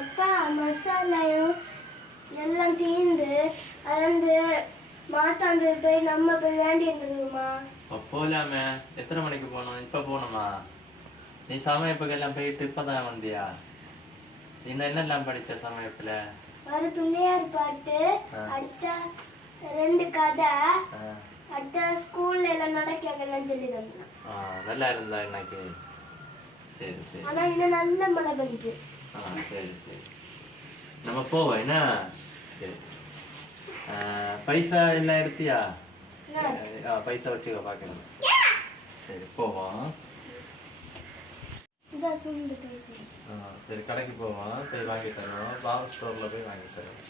அப்பா மசாலையும் எல்லாம் தீர்ந்து அது மாத்தாண்டு போய் நம்ம போய் வேண்டியிருந்ததுமா. போலாமே. எத்தனை மணிக்கு போகணும்? இப்ப போகணுமா? நீ சமையப்புக்கெல்லாம் போயிட்டு இப்பதான் வந்தியா? என்னெல்லாம் படிச்ச சமயத்துல? ஒரு பிள்ளையார் பாட்டு, அடுத்த 2 கதை, அடுத்த ஸ்கூல்ல எல்லாம் நடக்கலாம் சொல்லி தந்தேன். நல்லா இருந்தா எனக்கு. சரி சரி. ஆனா இன்னும் நல்ல மழை பெய்யுது. சரி சரி, நம்ம போவோம் என்ன? சரி. பைசா எல்லாம் எடுத்தியா? பைசா வச்சுக்க பார்க்கலாம். சரி போவோம். சரி கடைக்கு போவோம், போய் வாங்கி தருவோம். பால் ஸ்டோர்ல போய் வாங்கி தருவோம்.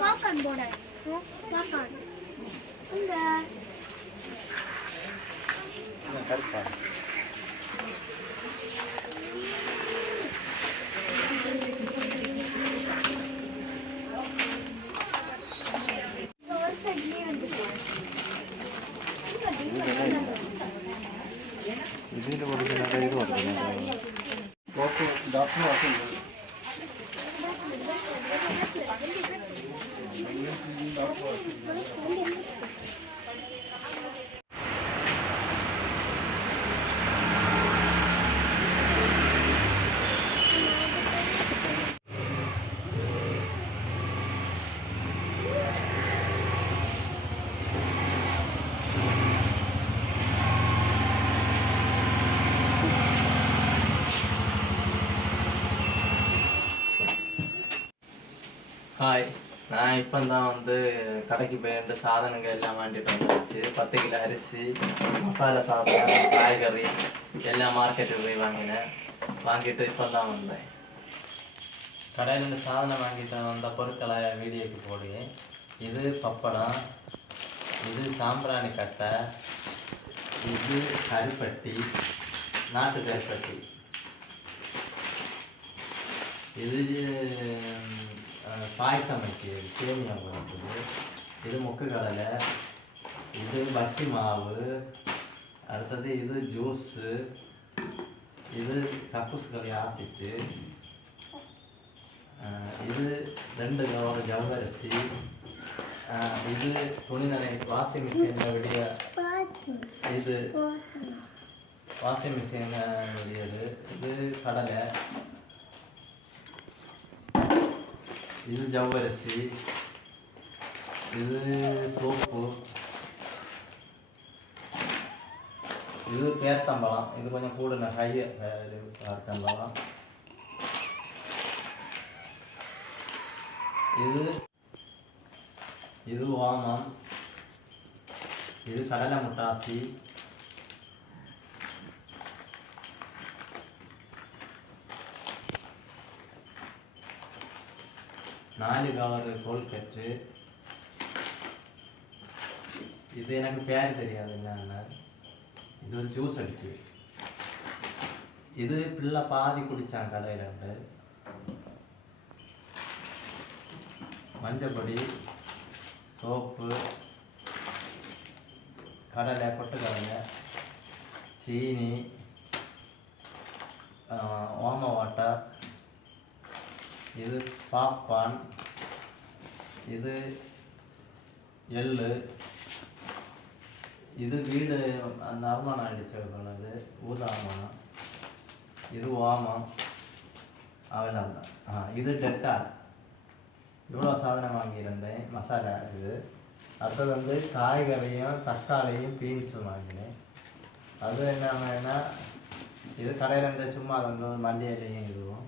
பாக்கான் போட பாக்கான் இந்த கரெக்டா ഇതിന്റെ കൊടുക്കുന്ന ഇത് പറഞ്ഞു ഡോക്ടർ ஹாய், நான் இப்போ தான் வந்து கடைக்கு போயிட்டு சாதனங்கள் எல்லாம் வாங்கிட்டு வந்துச்சு. 10 கிலோ அரிசி, மசாலா சாதனம், காய்கறி எல்லாம் மார்க்கெட்டுக்கு போய் வாங்கினேன். வாங்கிட்டு இப்போ தான் வந்தேன். கடையிலேருந்து சாதனம் வாங்கிட்டு வந்த பொருட்களை வீடியோக்கு போடுவேன். இது பப்படம், இது சாம்பிராணி கட்டை, இது கருப்பட்டி, நாட்டு கருப்பட்டி, இது பாயசம் வைக்கிறது, சேமியா போடுறது, இது முக்கு கடலை, இது பச்சி மாவு, அடுத்தது இது ஜூஸு, இது கக்கூஸ் களி ஆசிட்டு, இது 2 கவர் ஜவ்வரிசி, இது துணி நனை வாஷிங் மிஷினில் விடிய, இது வாஷிங் மிஷினில் விடியது, இது கடலை, இது ஜவ்வரிசி, இது சோப்பு, இது பேர்த்தம்பழம், இது கொஞ்சம் கூட ஹை பேர்த்தம்பழம், இது ஓமம், இது கடலை முட்டாசி, நாலு கவர் கோல்கட்டு, இது எனக்கு பேர் தெரியாது என்னன்னு, இது ஒரு ஜூஸ் அடிச்சு, இது பிள்ளை பாதி குடிச்சான் கடையில, மஞ்சப்பொடி, சோப்பு, கடலை பொட்டுக்கடலை, சீனி, ஓம வாட்டர், இது பாப்கார்ன், இது எள்ளு, இது வீடு அந்த அவமானம் அடிச்சது ஊதாமானம், இது ஓமம், அவ்வளோதான். இது டெட்டால். இவ்வளோ சாதனம் வாங்கியிருந்தேன். மசாலா இது. அடுத்தது வந்து காய்கறியும் தக்காளியும் பீன்ஸும் வாங்கினேன். அது என்னன்னா இது கடையில் இருந்து சும்மா வந்து மல்லி இலையும் இதுவும்.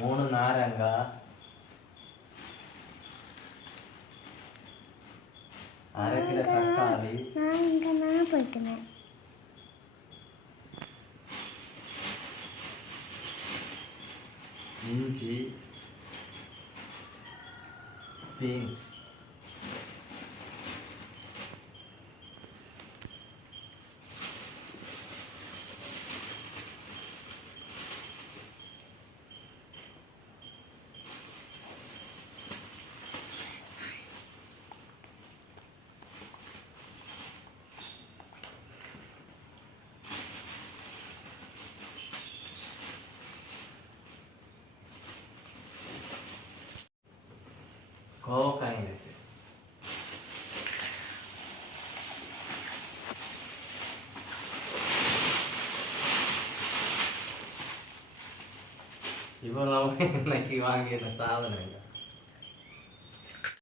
3 நாரங்காய், 1/2 கிலோ தக்காளி, நான் போய்க்கிறேன். இஞ்சி, பீன்ஸ், கோவக்காய் இருக்கு. இவ்வளவு இன்னைக்கு வாங்கின சாதனைங்க.